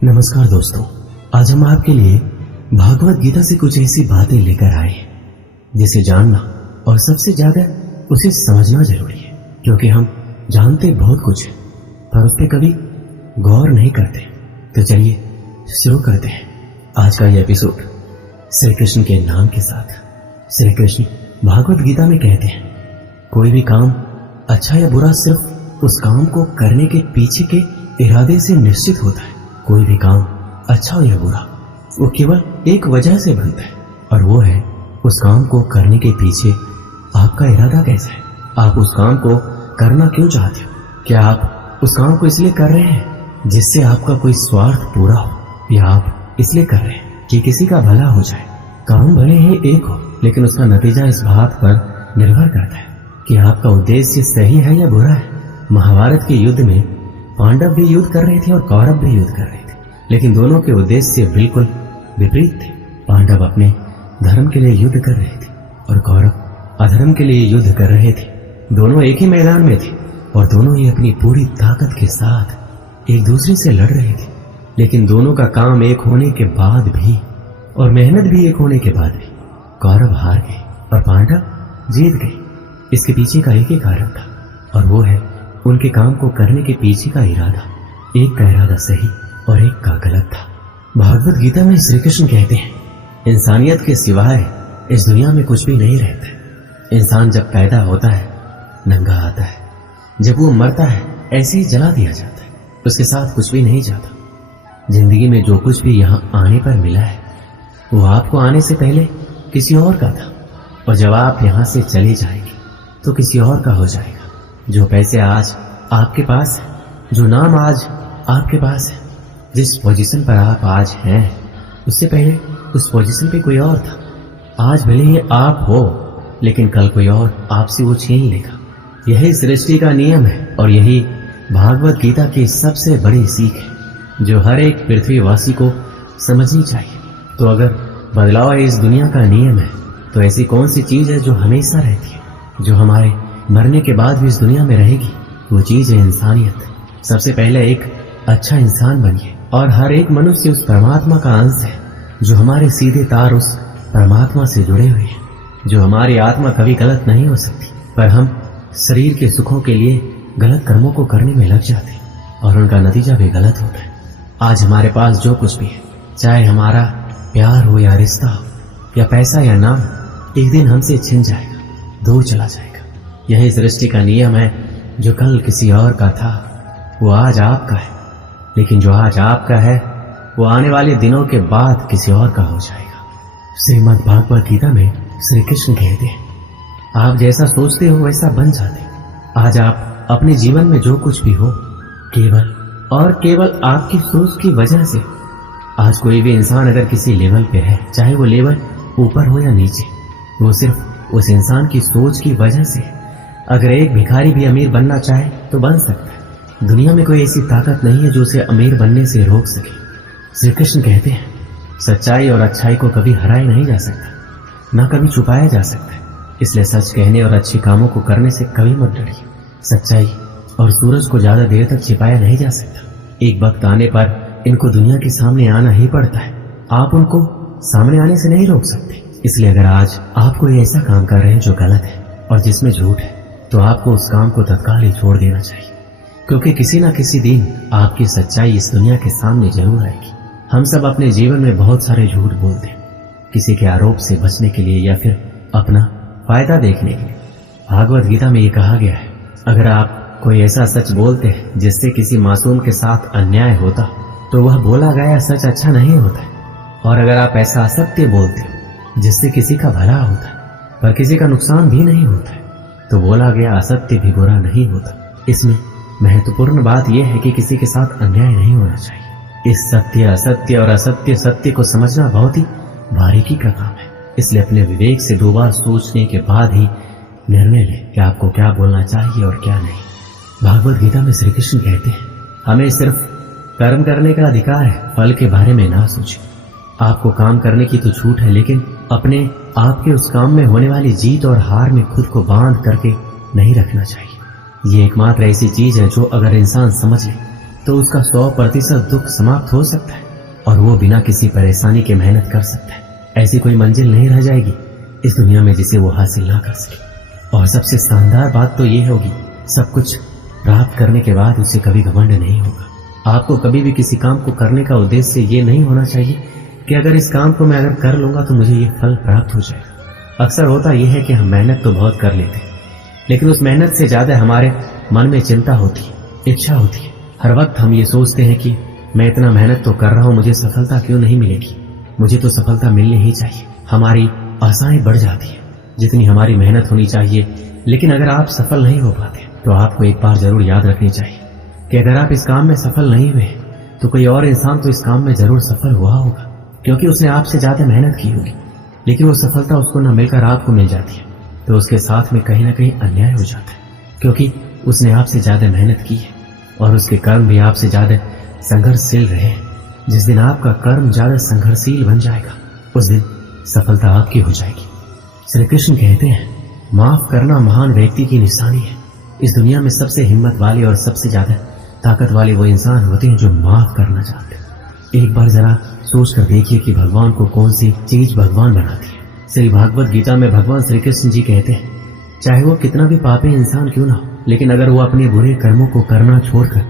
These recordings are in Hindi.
नमस्कार दोस्तों, आज हम आपके लिए भागवत गीता से कुछ ऐसी बातें लेकर आए हैं जिसे जानना और सबसे ज्यादा उसे समझना जरूरी है, क्योंकि हम जानते बहुत कुछ है पर उस पर कभी गौर नहीं करते। तो चलिए शुरू करते हैं आज का यह एपिसोड श्री कृष्ण के नाम के साथ। श्री कृष्ण भागवत गीता में कहते हैं, कोई भी काम अच्छा या बुरा सिर्फ उस काम को करने के पीछे के इरादे से निश्चित होता है। कोई भी काम अच्छा हो या बुरा वो केवल एक वजह से बनता है, और वो है उस काम को करने के पीछे आपका इरादा कैसा है। आप उस काम को करना क्यों चाहते हो? क्या आप उस काम को इसलिए कर रहे हैं जिससे आपका कोई स्वार्थ पूरा हो, या आप इसलिए कर रहे हैं कि किसी का भला हो जाए? काम भले ही एक हो, लेकिन उसका नतीजा इस बात पर निर्भर करता है कि आपका उद्देश्य सही है या बुरा है। महाभारत के युद्ध में पांडव भी युद्ध कर रहे थे और कौरव भी युद्ध कर रहे थे, लेकिन दोनों के उद्देश्य बिल्कुल विपरीत थे। पांडव अपने धर्म के लिए युद्ध कर रहे थे और कौरव अधर्म के लिए युद्ध कर रहे थे। दोनों एक ही मैदान में थे और दोनों ही अपनी पूरी ताकत के साथ एक दूसरे से लड़ रहे थे, लेकिन दोनों का काम एक होने के बाद भी और मेहनत भी एक होने के बाद भी कौरव हार गए और पांडव जीत गए। इसके पीछे का एक ही कारण था, और वो है उनके काम को करने के पीछे का इरादा। एक का इरादा सही और एक का गलत था। भागवत गीता में श्री कृष्ण कहते हैं, इंसानियत के सिवाय इस दुनिया में कुछ भी नहीं रहता। इंसान जब पैदा होता है नंगा आता है, जब वो मरता है ऐसे ही जला दिया जाता है, उसके साथ कुछ भी नहीं जाता। जिंदगी में जो कुछ भी यहाँ आने पर मिला है वो आपको आने से पहले किसी और का था, और जब आप यहाँ से चले जाएंगे तो किसी और का हो जाएगा। जो पैसे आज आपके पास है, जो नाम आज आपके पास है, जिस पोजीशन पर आप आज हैं, उससे पहले उस पोजीशन पे कोई और था। आज भले ही आप हो, लेकिन कल कोई और आपसे वो छीन लेगा। यही सृष्टि का नियम है और यही भागवत गीता की सबसे बड़ी सीख है जो हर एक पृथ्वीवासी को समझनी चाहिए। तो अगर बदलाव इस दुनिया का नियम है, तो ऐसी कौन सी चीज है जो हमेशा रहती है, जो हमारे मरने के बाद भी इस दुनिया में रहेगी? वो चीज है इंसानियत। सबसे पहले एक अच्छा इंसान बनिए, और हर एक मनुष्य उस परमात्मा का अंश है जो हमारे सीधे तार उस परमात्मा से जुड़े हुए हैं। जो हमारी आत्मा कभी गलत नहीं हो सकती, पर हम शरीर के सुखों के लिए गलत कर्मों को करने में लग जाते हैं और उनका नतीजा भी गलत होता है। आज हमारे पास जो कुछ भी है, चाहे हमारा प्यार हो या रिश्ता हो या पैसा या नाम, एक दिन हमसे छिन जाएगा, दूर चला जाएगा। यही सृष्टि का नियम है, जो कल किसी और का था वो आज आपका है, लेकिन जो आज आपका है वो आने वाले दिनों के बाद किसी और का हो जाएगा। श्रीमद् भागवत गीता में श्री कृष्ण कहते हैं, आप जैसा सोचते हो वैसा बन जाते। आज आप अपने जीवन में जो कुछ भी हो, केवल और केवल आपकी सोच की वजह से। आज कोई भी इंसान अगर किसी लेवल पे है, चाहे वो लेवल ऊपर हो या नीचे, वो सिर्फ उस इंसान की सोच की वजह से है। अगर एक भिखारी भी अमीर बनना चाहे तो बन सकता है। दुनिया में कोई ऐसी ताकत नहीं है जो उसे अमीर बनने से रोक सके। श्री कृष्ण कहते हैं, सच्चाई और अच्छाई को कभी हराया नहीं जा सकता, ना कभी छुपाया जा सकता है। इसलिए सच कहने और अच्छे कामों को करने से कभी मत डरिए। सच्चाई और सूरज को ज्यादा देर तक छिपाया नहीं जा सकता। एक वक्त आने पर इनको दुनिया के सामने आना ही पड़ता है। आप उनको सामने आने से नहीं रोक सकते। इसलिए अगर आज आप कोई ऐसा काम कर रहे हैं जो गलत है और जिसमें झूठ है, तो आपको उस काम को तत्काल ही छोड़ देना चाहिए, क्योंकि किसी न किसी दिन आपकी सच्चाई इस दुनिया के सामने जरूर आएगी। हम सब अपने जीवन में बहुत सारे झूठ बोलते हैं, किसी के आरोप से बचने के लिए या फिर अपना फायदा देखने के लिए। भागवत गीता में ये कहा गया है, अगर आप कोई ऐसा सच बोलते हैं जिससे किसी मासूम के साथ अन्याय होता, तो वह बोला गया सच अच्छा नहीं होता है। और अगर आप ऐसा असत्य बोलते हो जिससे किसी का भला होता है पर किसी का नुकसान भी नहीं होता है, तो बोला गया असत्य भी बुरा नहीं होता। इसमें महत्वपूर्ण बात यह है कि किसी के साथ अन्याय नहीं होना चाहिए। इस सत्य असत्य और असत्य सत्य को समझना बहुत ही बारीकी का काम है। इसलिए अपने विवेक से 2 बार सोचने के बाद ही निर्णय लें कि आपको क्या बोलना चाहिए और क्या नहीं। भागवत गीता में श्री कृष्ण कहते हैं, हमें सिर्फ कर्म करने का अधिकार है, फल के बारे में ना सोचें। आपको काम करने की तो छूट है, लेकिन अपने आपके उस काम में होने वाली जीत और हार में खुद को बांध करके नहीं रखना चाहिए। ये एकमात्र ऐसी चीज है जो अगर इंसान समझ ले तो उसका 100% दुख समाप्त हो सकता है और वो बिना किसी परेशानी के मेहनत कर सकता है। ऐसी कोई मंजिल नहीं रह जाएगी इस दुनिया में जिसे वो हासिल ना कर सके। और सबसे शानदार बात तो ये होगी, सब कुछ प्राप्त करने के बाद उसे कभी घमंड नहीं होगा। आपको कभी भी किसी काम को करने का उद्देश्य ये नहीं होना चाहिए कि अगर इस काम को मैं अगर कर लूंगा तो मुझे ये फल प्राप्त हो जाएगा। अक्सर होता यह है कि हम मेहनत तो बहुत कर लेते हैं, लेकिन उस मेहनत से ज्यादा हमारे मन में चिंता होती है, इच्छा होती है। हर वक्त हम ये सोचते हैं कि मैं इतना मेहनत तो कर रहा हूं, मुझे सफलता क्यों नहीं मिलेगी, मुझे तो सफलता मिलनी ही चाहिए। हमारी आशाएं बढ़ जाती है जितनी हमारी मेहनत होनी चाहिए। लेकिन अगर आप सफल नहीं हो पाते तो आपको एक बार जरूर याद रखनी चाहिए कि अगर आप इस काम में सफल नहीं हुए तो कोई और इंसान तो इस काम में जरूर सफल हुआ होगा, क्योंकि उसने आपसे ज्यादा मेहनत की होगी। लेकिन वो सफलता उसको न मिलकर आपको मिल जाती है तो उसके साथ में कहीं ना कहीं अन्याय हो जाता है, क्योंकि उसने आपसे ज्यादा मेहनत की है और उसके कर्म भी आपसे ज्यादा संघर्षशील रहे हैं। जिस दिन आपका कर्म ज्यादा संघर्षशील बन जाएगा उस दिन सफलता आपकी हो जाएगी। श्री कृष्ण कहते हैं, माफ करना महान व्यक्ति की निशानी है। इस दुनिया में सबसे हिम्मत वाले और सबसे ज्यादा ताकत वाले वो इंसान होते हैं जो माफ करना चाहते हैं। एक बार जरा सोच कर देखिए कि भगवान को कौन सी चीज भगवान बनाती है। श्री भागवत गीता में भगवान श्री कृष्ण जी कहते हैं, चाहे वो कितना भी पापी इंसान क्यों ना हो, लेकिन अगर वो अपने बुरे कर्मों को करना छोड़कर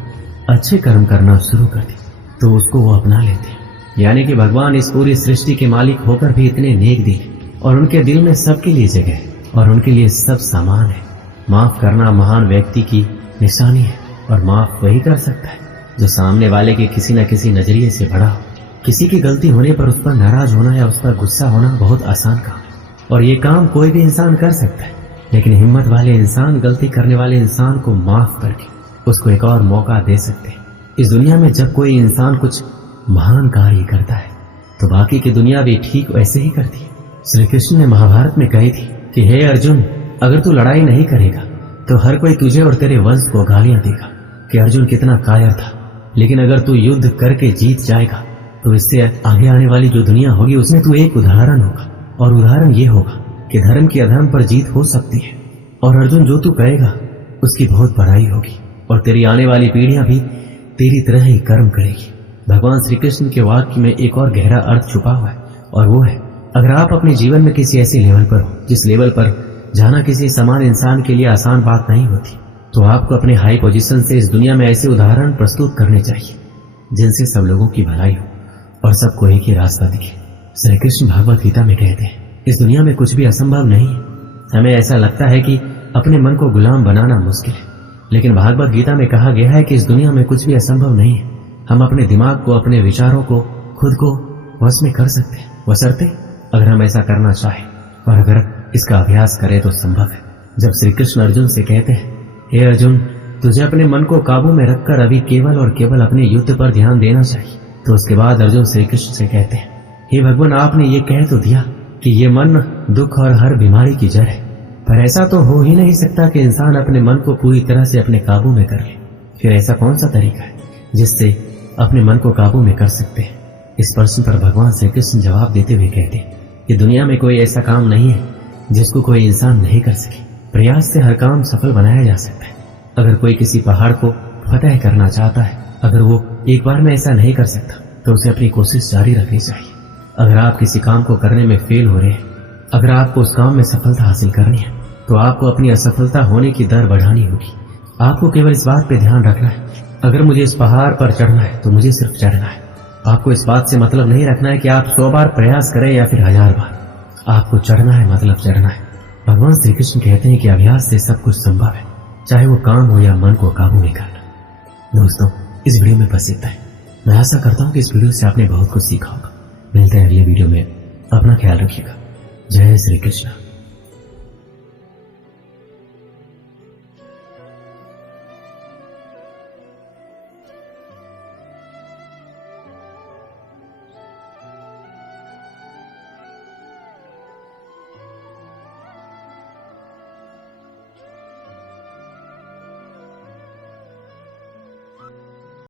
अच्छे कर्म करना शुरू कर दे तो उसको वो अपना लेते हैं। यानी कि भगवान इस पूरी सृष्टि के मालिक होकर भी इतने नेक दिल और उनके दिल में सबके लिए जगह है और उनके लिए सब सामान है। माफ करना महान व्यक्ति की निशानी है और माफ वही कर सकता है जो सामने वाले के किसी न किसी नजरिए से बड़ा हो। किसी की गलती होने पर उस पर नाराज होना या उस पर गुस्सा होना बहुत आसान काम है और ये काम कोई भी इंसान कर सकता है। लेकिन हिम्मत वाले इंसान गलती करने वाले इंसान को माफ करके उसको एक और मौका दे सकते हैं। इस दुनिया में जब कोई इंसान कुछ महान कार्य करता है तो बाकी की दुनिया भी ठीक वैसे ही करती है। श्री कृष्ण ने महाभारत में कही थी कि हे अर्जुन, अगर तू लड़ाई नहीं करेगा तो हर कोई तुझे और तेरे वंश को गालियां देगा कि अर्जुन कितना कायर था। लेकिन अगर तू युद्ध करके जीत जाएगा तो इससे आगे आने वाली जो दुनिया होगी उसमें तू एक उदाहरण होगा और उदाहरण ये होगा कि धर्म की अधर्म पर जीत हो सकती है। और अर्जुन, जो तू करेगा उसकी बहुत बड़ाई होगी और तेरी आने वाली पीढ़ियां भी तेरी तरह ही कर्म करेगी। भगवान श्री कृष्ण के वाक्य में एक और गहरा अर्थ छुपा हुआ है और वो है, अगर आप अपने जीवन में किसी ऐसे लेवल पर हो जिस लेवल पर जाना किसी समान इंसान के लिए आसान बात नहीं होती, तो आपको अपने हाई पोजीशन से इस दुनिया में ऐसे उदाहरण प्रस्तुत करने चाहिए जिनसे सब लोगों की भलाई हो और सबको एक ही रास्ता दिखे। श्री कृष्ण भगवत गीता में कहते हैं, इस दुनिया में कुछ भी असंभव नहीं है। हमें ऐसा लगता है कि अपने मन को गुलाम बनाना मुश्किल है, लेकिन भागवत गीता में कहा गया है कि इस दुनिया में कुछ भी असंभव नहीं है। हम अपने दिमाग को, अपने विचारों को खुद को वश में कर सकते हैं, बशर्ते अगर हम ऐसा करना चाहें और अगर इसका अभ्यास करें तो संभव है। जब श्री कृष्ण अर्जुन से कहते हैं, हे अर्जुन, तुझे अपने मन को काबू में रखकर अभी केवल और केवल अपने युद्ध पर ध्यान देना चाहिए, तो उसके बाद अर्जुन श्री कृष्ण से कहते हैं, हे भगवान, आपने ये कह तो दिया कि ये मन दुख और हर बीमारी की जड़ है, पर ऐसा तो हो ही नहीं सकता कि इंसान अपने मन को पूरी तरह से अपने काबू में कर ले। फिर ऐसा कौन सा तरीका है जिससे अपने मन को काबू में कर सकते हैं? इस प्रश्न पर भगवान श्री कृष्ण जवाब देते हुए कहते हैं कि दुनिया में कोई ऐसा काम नहीं है जिसको कोई इंसान नहीं कर सके। प्रयास से हर काम सफल बनाया जा सकता है। अगर कोई किसी पहाड़ को फतह करना चाहता है, अगर वो एक बार में ऐसा नहीं कर सकता तो उसे अपनी कोशिश जारी रखनी चाहिए। अगर आप किसी काम को करने में फेल हो रहे हैं, अगर आपको उस काम में सफलता हासिल करनी है, तो आपको अपनी असफलता होने की दर बढ़ानी होगी। आपको केवल इस बात पे ध्यान रखना है, अगर मुझे इस पहाड़ पर चढ़ना है तो मुझे सिर्फ चढ़ना है। आपको इस बात से मतलब नहीं रखना है कि आप 100 बार प्रयास करें या फिर 1000 बार। आपको चढ़ना है, मतलब चढ़ना है। भगवान श्री कृष्ण कहते हैं कि अभ्यास से सब कुछ संभव है, चाहे वो काम हो या मन को काबू में करना। दोस्तों, इस वीडियो में बस इतना है। मैं आशा करता हूँ कि इस वीडियो से आपने बहुत कुछ सीखा होगा। मिलते हैं अगले वीडियो में। अपना ख्याल रखिएगा। जय श्री कृष्ण।